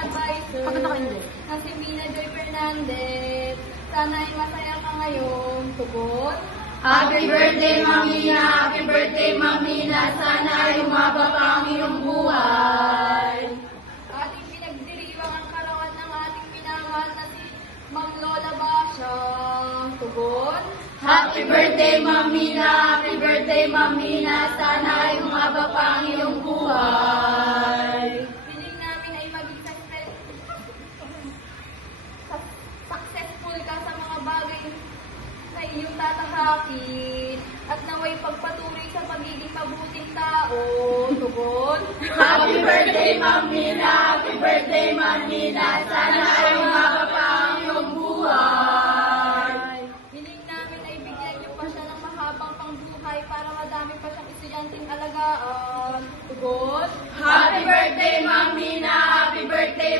advisor Pagkanta ka hindi. na si Mina Joy Fernandez. Sana'y masaya ka ngayon. Tugon. Happy birthday, Mamina! Happy birthday, Mamina! Sana ay umaba pa ang iyong buhay! Ating pinagdiriwang ang karawan ng ating minamahal na si Mang Lola Basha. Tugon. Happy birthday, Mamina! Happy birthday, Mamina! Sana ay umaba pa ang iyong buhay! Piling namin ay maging successful ka sa mga bagay na iyong tatahakin at naway pagpatuloy sa pagiging mabuting tao. Tugon. Happy birthday, Mamina! Happy birthday, Mamina! Sana ay umaba pa ang iyong buhay! Piling namin ay bigyan niyo pa siya ng mahabang pangbuhay para madami pa siyang estudyanteng alagaan. Tugon. Happy birthday, Mamina! Happy birthday,